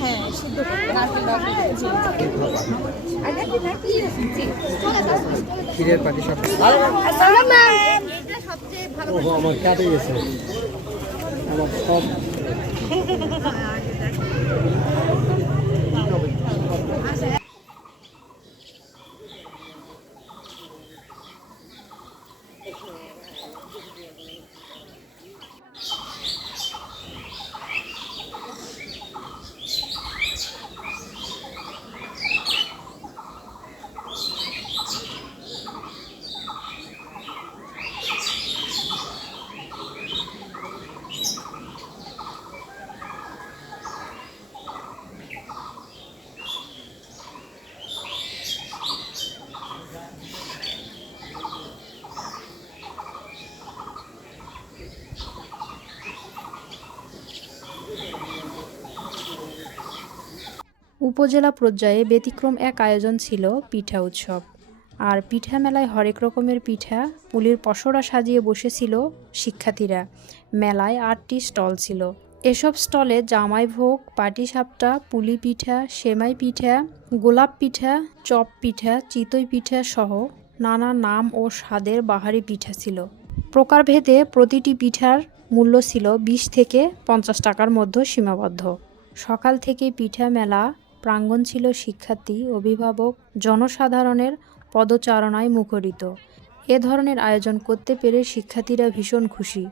হ্যাঁ সিদ্ধ করে নারকেল দেওয়া করে। ক্ষীরের সবচেয়ে ভালো আমার কাটে গেছে। আমার সব উপজেলা পর্যায়ে ব্যতিক্রম এক আয়োজন ছিল পিঠা উৎসব। আর পিঠা মেলায় হরেক রকমের পিঠা, পুলির পসরা সাজিয়ে বসেছিল শিক্ষার্থীরা। মেলায় আটটি স্টল ছিল। এসব স্টলে জামাই ভোগ পাটিসাপটা পুলি পিঠা, সেমাই পিঠা, গোলাপ পিঠা, চপ পিঠা, চিতই পিঠা সহ নানা নাম ও স্বাদের বাহারি পিঠা ছিল। প্রকারভেদে প্রতিটি পিঠার মূল্য ছিল বিশ থেকে পঞ্চাশ টাকার মধ্যে সীমাবদ্ধ। সকাল থেকে পিঠা মেলা প্রাঙ্গণ ছিল শিক্ষার্থী অভিভাবক জনসাধারণের পদচারণায় মুখরিত। এ ধরনের আয়োজন করতে পেরে শিক্ষার্থীরা ভীষণ খুশি।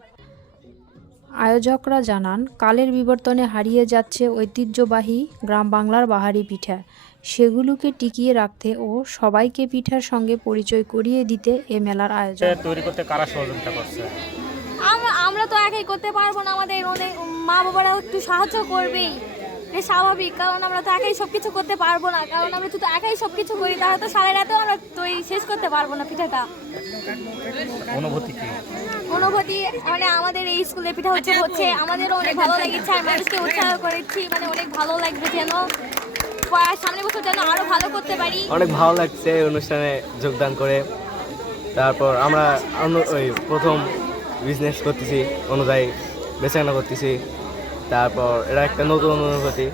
আয়োজকরা জানান কালের বিবর্তনে হারিয়ে যাচ্ছে ঐতিহ্যবাহী গ্রাম বাংলার বাহারি পিঠা। সেগুলোকে টিকিয়ে রাখতে ও সবাইকে পিঠার সঙ্গে পরিচয় করিয়ে দিতে এ মেলার আয়োজন। তৈরি করতে কারা সহযোগিতা করছে? আমরা তো একাই করতে পারব না আমাদের অনেক মা বাবারাও একটু সাহায্য করবেই। স্বাভাবিক কারণ আমরা তো একাই সব কিছু করতে পারব না কারণ আমরা যদি একাই সব কিছু করি তাহলে তো সারা রাতেও আমরা তৈরি শেষ করতে পারব না পিঠাটা। অনুভূতি কি? অনুভূতি মানে আমাদের এই স্কুলে পিঠা হচ্ছে হচ্ছে আমাদেরও অনেক ভালো লেগেছে আর মানুষকে উৎসাহ করেছি মানে অনেক ভালো লাগবে যেন সামনে বছর যেন আরও ভালো করতে পারি। অনেক ভালো লাগছে অনুষ্ঠানে যোগদান করে। তারপর আমরা ওই প্রথম বিজনেস করতেছি অনুযায়ী বেচাকেনা করতেছি। তারপর এটা একটা নতুন অনুভূতি।